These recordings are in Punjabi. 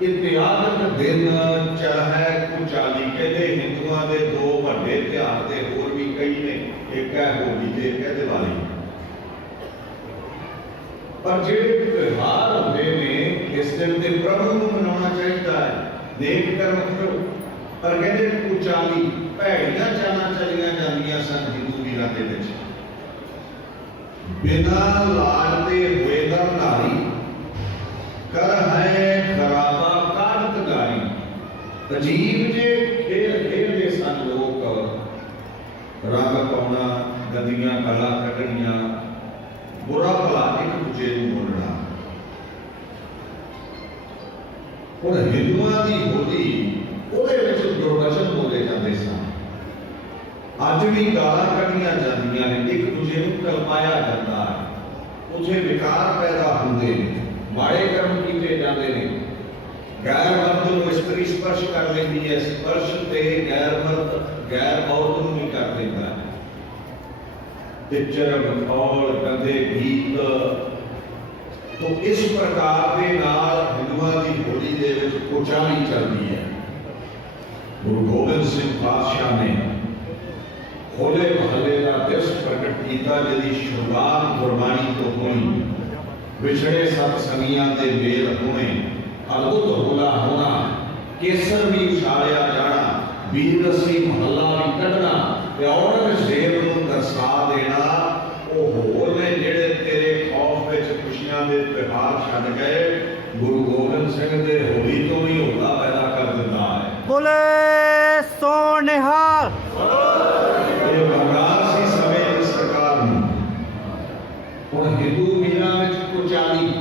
ਇਤਿਹਾਸਕ ਦਿਨ ਚਾਹੇ ਕੁਚਾਲੀ ਕਹਿੰਦੇ ਹਿੰਦੂਆਂ ਦੇ ਦੋ ਵੱਡੇ ਤਿਉਹਾਰ ਦੇ ਹੋਰ ਵੀ ਕਈ ਨੇ ਇੱਕ ਹੈ ਹੋਲੀ ਤੇ ਇੱਕ ਹੈ ਦੀਵਾਲੀ ਪਰ ਜਿਹੜੇ ਤਿਉਹਾਰ ਹੁੰਦੇ ਨੇ ਇਸ ਦਿਨ ਤੇ ਪ੍ਰਭੂ ਨੂੰ ਮਨਾਉਣਾ ਚਾਹੀਦਾ ਹੈ ਨੇਕ ਕਰਮ ਕਰੋ ਪਰ ਕਹਿੰਦੇ ਕੁਚਾਲੀ ਭੈੜੀਆਂ ਚਾਲਾਂ ਚਲੀਆਂ ਜਾਂਦੀਆਂ ਸਨ ਹਿੰਦੂ ਵੀਰਾਂ ਦੇ ਵਿੱਚ ਬਿਨਾ ਲਾਲ ਦੇ ਹੋਏ ਦਾ ਨਾਰੀ ਅਜੀਬ ਜੇ ਖੇਲ ਖੇਡਦੇ ਸਨ ਲੋਕ। ਰੰਗ ਪਾਉਣਾ, ਗੰਦੀਆਂ ਕਲਾ ਕੱਢਣੀਆਂ, ਬੁਰਾ ਭਲਾ ਇੱਕ ਦੂਜੇ ਨੂੰ ਬੋਲਣਾ ਹੁਣ ਹਿੰਦੂਆਂ ਦੀ ਹੋਲੀ, ਉਹਦੇ ਵਿੱਚ ਦੁਰਵਚਨ ਬੋਲੇ ਜਾਂਦੇ ਸਨ। ਅੱਜ ਵੀ ਗਾਲਾਂ ਕੱਢੀਆਂ ਜਾਂਦੀਆਂ ਨੇ, ਇੱਕ ਦੂਜੇ ਨੂੰ ਕਲਮਾਇਆ ਜਾਂਦਾ ਹੈ। ਉਥੇ ਵਿਕਾਰ ਪੈਦਾ ਹੁੰਦੇ ਨੇ, ਮਾੜੇ ਕਰਮ ਕੀਤੇ ਜਾਂਦੇ ਨੇ ਗੈਰ ਮਰਦ ਨੂੰ ਇਸਤਰੀ ਸਪਰਸ਼ ਕਰ ਸਪਰਸ਼ ਤੇ ਗੈਰ ਮਰਦ ਗੈਰ ਔਰਤ ਨੂੰ ਵੀ ਕਰ ਦਿੰਦਾ ਹੈ। ਤੇ ਚਰਮ ਔਰ ਗੰਦੇ ਗੀਤ। ਤੋਂ ਇਸ ਪ੍ਰਕਾਰ ਦੇ ਨਾਲ ਹਿੰਦੂਆਂ ਦੀ ਹੋਲੀ ਦੇ ਵਿੱਚ ਕੁਚਾਲੀ ਚੱਲਦੀ ਹੈ। ਗੁਰੂ ਗੋਬਿੰਦ ਸਿੰਘ ਪਾਤਸ਼ਾਹ ਨੇ ਹੋਲੇ ਮਹੱਲੇ ਦਾ ਦਿਵਸ ਪ੍ਰਗਟ ਕੀਤਾ, ਜਿਹਦੀ ਸ਼ੁਰੂਆਤ ਗੁਰਬਾਣੀ ਤੋਂ ਹੋਈ ਵਿਛੜੇ ਸਤ ਸੰਗੀਆਂ ਦੇ ਮੇਲ ਹੋਣੇ ਅਦਭੁਤ ਹੋਲਾ ਹੋਣਾ। ਕੇਸਰ ਵੀ ਉਛਾਲਿਆ ਜਾਣਾ ਵੀਰ ਰਸੀ ਮਹੱਲਾ ਵੀ ਕੱਢਣਾ ਤੇ ਔਰੰਗਜ਼ੇਬ ਨੂੰ ਦਰਸਾ ਦੇਣਾ ਉਹ ਹੋਰ ਨੇ ਜਿਹੜੇ ਤੇਰੇ ਖੌਫ ਵਿੱਚ ਖੁਸ਼ੀਆਂ ਦੇ ਤਿਉਹਾਰ ਛੱਡ ਗਏ ਗੁਰੂ ਗੋਬਿੰਦ ਸਿੰਘ ਦੇ ਹੋਲੀ ਤੋਂ ਵੀ ਹੋਲਾ ਪੈਦਾ ਕਰ ਦਿੰਦਾ ਹੈ। ਬੋਲੇ ਸੋ ਨਿਹਾਲ। ਇਹ ਵਰਦਾਨ ਸੀ ਸਮੇਂ ਸਰਕਾਰ ਨੂੰ। ਹੁਣ ਹਿੰਦੂ ਵੀਰਾਂ ਵਿੱਚ ਕੁਚਾਲੀ।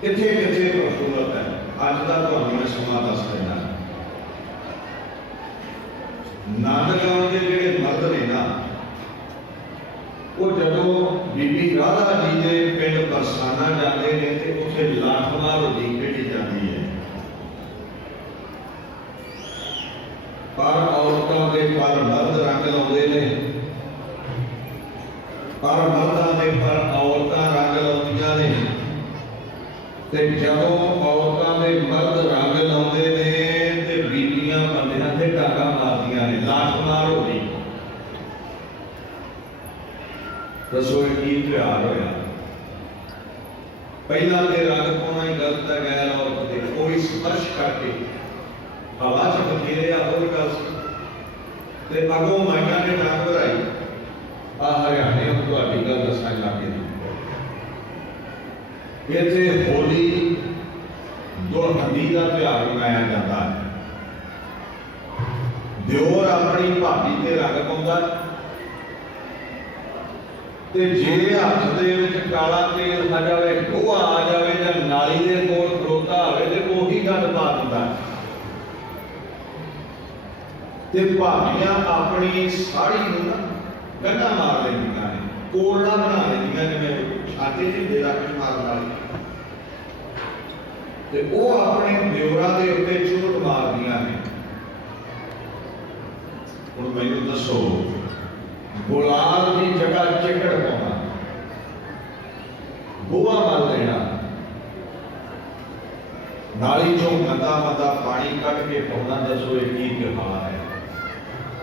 ਕਿੱਥੇ ਕਿੱਥੇ ਪ੍ਰਫੁੱਲਤ ਹੈ? ਅੱਜ ਦਾ ਤੁਹਾਨੂੰ ਮੈਂ ਸਮਾਂ ਦੱਸ ਦਿੰਦਾ। ਨਾਨਕਾਂ ਦੇ ਜਿਹੜੇ ਮਰਦ ਨੇ ਨਾ, ਉਹ ਜਦੋਂ ਬੀਬੀ ਰਾਧਾ ਜੀ ਦੇ ਪਿੰਡ ਬਰਸਾਨਾ ਜਾਂਦੇ ਨੇ ਤੇ ਉੱਥੇ ਲਾਠਮਾਰ ਦੀ ਖੇਡੀ ਜਾਂਦੀ ਹੈ। ਪਰ ਔਰਤਾਂ ਦੇ ਪਰ ਮਰਦ ਰੰਗ ਲਾਉਂਦੇ ਨੇ। ਪਰ ਮਰਦਾਂ ਤੇ ਜਦੋਂ ਔਰਤਾਂ ਦੇ ਮਰਦ ਰੰਗ ਲਾਉਂਦੇ ਨੇ ਤੇ ਬੀਬੀਆਂ ਬੰਦਿਆਂ ਤੇ ਡਾਕਾ ਮਾਰਦੀਆਂ ਨੇ ਲਾਠ ਮਾਰ ਹੋ ਗਈ। ਦੱਸੋ ਇਹ ਕੀ ਤਿਉਹਾਰ ਹੋਇਆ? ਪਹਿਲਾਂ ਤੇ ਰੰਗ ਪਾਉਣਾ ਹੀ ਗਲਤ ਹੈ ਗੈਰ ਔਰਤ ਦੇ ਕੋਈ ਸਪਰਸ਼ ਕਰਕੇ ਹਵਾ ਚ ਬਖੇਰੇ ਆ, ਹੋਰ ਗੱਲ ਤੇ ਅਗੋਂ ਮਾਈਆਂ ਨੇ ਡਾਕ ਭਰਾਈ ਆ ਹਰਿਆਣੇ ਤੁਹਾਡੀ ਗੱਲ ਦੱਸਾਂ, ਲੱਗੇ ਇੱਥੇ ਹੋਲੀ ਦੁਰਹੰਦੀ ਦਾ ਤਿਉਹਾਰ ਮਨਾਇਆ ਜਾਂਦਾ ਹੈ। ਦਿਓਰ ਆਪਣੀ ਭਾਬੀ ਤੇ ਰੰਗ ਪਾਉਂਦਾ ਤੇ ਜੇ ਹੱਥ ਦੇ ਵਿੱਚ ਕਾਲਾ ਤੇਲ ਆ ਜਾਵੇ ਗੋਹਾ ਆ ਜਾਵੇ ਜਾਂ ਨਾਲੀ ਦੇ ਕੋਲ ਖਲੋਤਾ ਹੋਵੇ ਤੇ ਉਹੀ ਗੱਲ ਪਾ ਦਿੰਦਾ ਤੇ ਭਾਬੀਆਂ ਆਪਣੀ ਸਾੜੀ ਨੂੰ ਨਾ ਗੰਢਾ ਮਾਰ ਲੈਂਦੀਆਂ ਨੇ ਕੋਰੜਾ ਬਣਾ ਲੈਂਦੀਆਂ ਜਿਵੇਂ ਛਾਤੀ ਦੀ ਦੇ ਰੱਖ ਮਾਰਨ ਵਾਲੀ। ਤੇ ਉਹ ਆਪਣੇ ਦਿਓਰਾਂ ਦੇ ਉੱਤੇ ਚੁੱਟ ਮਾਰਦੀਆਂ ਨੇ। ਹੁਣ ਮੈਨੂੰ ਦੱਸੋ ਗੁਲਾਬ ਦੀ ਜਗ੍ਹਾ ਚਿੱਕੜ ਪਾਉਣਾ ਗੋਆ ਮਰ ਦੇਣਾ ਨਾਲੀ ਚੋਂ ਗੰਦਾ ਮੰਦਾ ਪਾਣੀ ਕੱਢ ਕੇ ਪਾਉਣਾ, ਦੱਸੋ ਇਹ ਕੀ ਕਿਹਾ ਹੈ?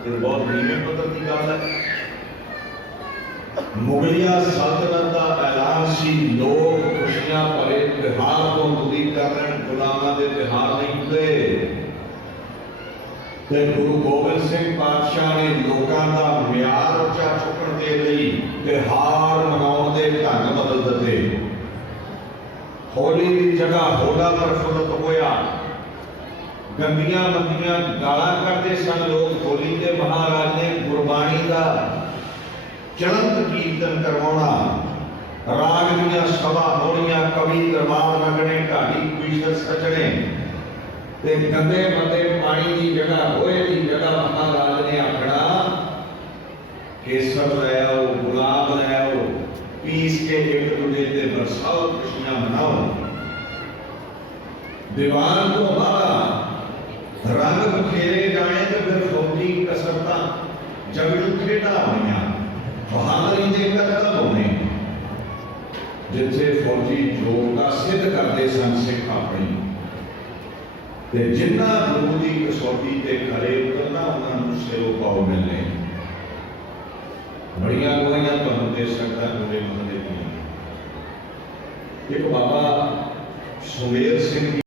ਇਹ ਬਹੁਤ ਨੀਵੇਂ ਪੱਧਰ ਦੀ ਗੱਲ ਹੈ। ਮੁਗਲਿਆ ਸਲਤਨਤ ਦਾ ਐਲਾਨ ਸੀ। ਲੋਕ ਖੁਸ਼ੀਆਂ ਭਰੇ ਤਿਉਹਾਰ ਤੋਂ ਦੂਰੀ ਕਰਨ ਗੁਲਾਮਾਂ ਦੇ ਤਿਉਹਾਰ ਨਹੀਂ ਹੁੰਦੇ। ਤੇ ਗੁਰੂ ਗੋਬਿੰਦ ਸਿੰਘ ਪਾਤਸ਼ਾਹ ਨੇ ਲੋਕਾਂ ਦਾ ਮਿਆਰ ਉੱਚਾ ਚੁੱਕਣ ਦੇ ਲਈ ਤਿਉਹਾਰ ਮਨਾਉਣ ਦੇ ਢੰਗ ਬਦਲ ਦਿੱਤੇ। ਹੋਲੀ ਦੀ ਜਗ੍ਹਾ ਹੋਲਾ ਪ੍ਰਫੁੱਲਤ ਹੋਇਆ। ਗੰਦੀਆਂ ਮੰਦੀਆਂ ਗਾਲਾਂ ਕੱਢਦੇ ਸਨ ਲੋਕ ਹੋਲੀ ਦੇ ਮਹਾਰਾਜ ਨੇ ਗੁਰਬਾਣੀ ਦਾ ਚਲੰਤ ਕੀਰਤਨ ਕਰਵਾਉਣਾ ਰਾਗ ਦੀਆਂ ਸਭਾ ਹੋਣੀਆਂ ਕਵੀ ਦਰਬਾਰ ਲੱਗਣੇ ਢਾਡੀ ਕੁਈਸ਼ਰ ਸਜਣੇ ਤੇ ਗੰਦੇ ਮੰਦੇ ਪਾਣੀ ਦੀ ਜਗ੍ਹਾ ਹੋਏ ਦੀ ਜਗ੍ਹਾ ਮਹਾਰਾਜ ਨੇ ਆਖਣਾ ਕੇਸਰ ਲੈ ਆਓ ਗੁਲਾਬ ਲੈ ਆਓ ਪੀਸ ਕੇ ਇੱਕ ਦੂਜੇ ਤੇ ਬਰਸਾਓ ਖੁਸ਼ੀਆਂ ਮਨਾਓ ਦੀਵਾਨ ਤੋਂ ਬਾਹਰ ਰੰਗ ਬਖੇਰੇ ਜਾਣੇ ਤੇ ਫਿਰ ਫੌਜੀ ਕਸਰਤਾਂ ਜਗੜੂ ਖੇਡਾਂ ਹੋਣੀਆਂ ਬਹਾਦਰੀ ਦੇ ਕਦਮ ਹੋਣੇ ਜਿੱਥੇ ਫੌਜੀ ਯੋਗਤਾ ਸਿੱਧ ਕਰਦੇ ਸਨ ਸਿੱਖ ਆਪਣੀ, ਤੇ ਜਿਨ੍ਹਾਂ ਗੁਰੂ ਦੀ ਕਸੌਟੀ ਤੇ ਖਰੇ ਉਤਰਨਾ ਉਹਨਾਂ ਨੂੰ ਸਿਰੋਂ ਪਾਉ ਮਿਲਨੇ। ਬੜੀਆਂ ਗਵਾਹੀਆਂ ਤੁਹਾਨੂੰ ਦੇ ਸਕਦਾ, ਮੇਰੇ ਮਨ ਦੇ ਇੱਕ ਬਾਬਾ ਸੁਮੇਰ ਸਿੰਘ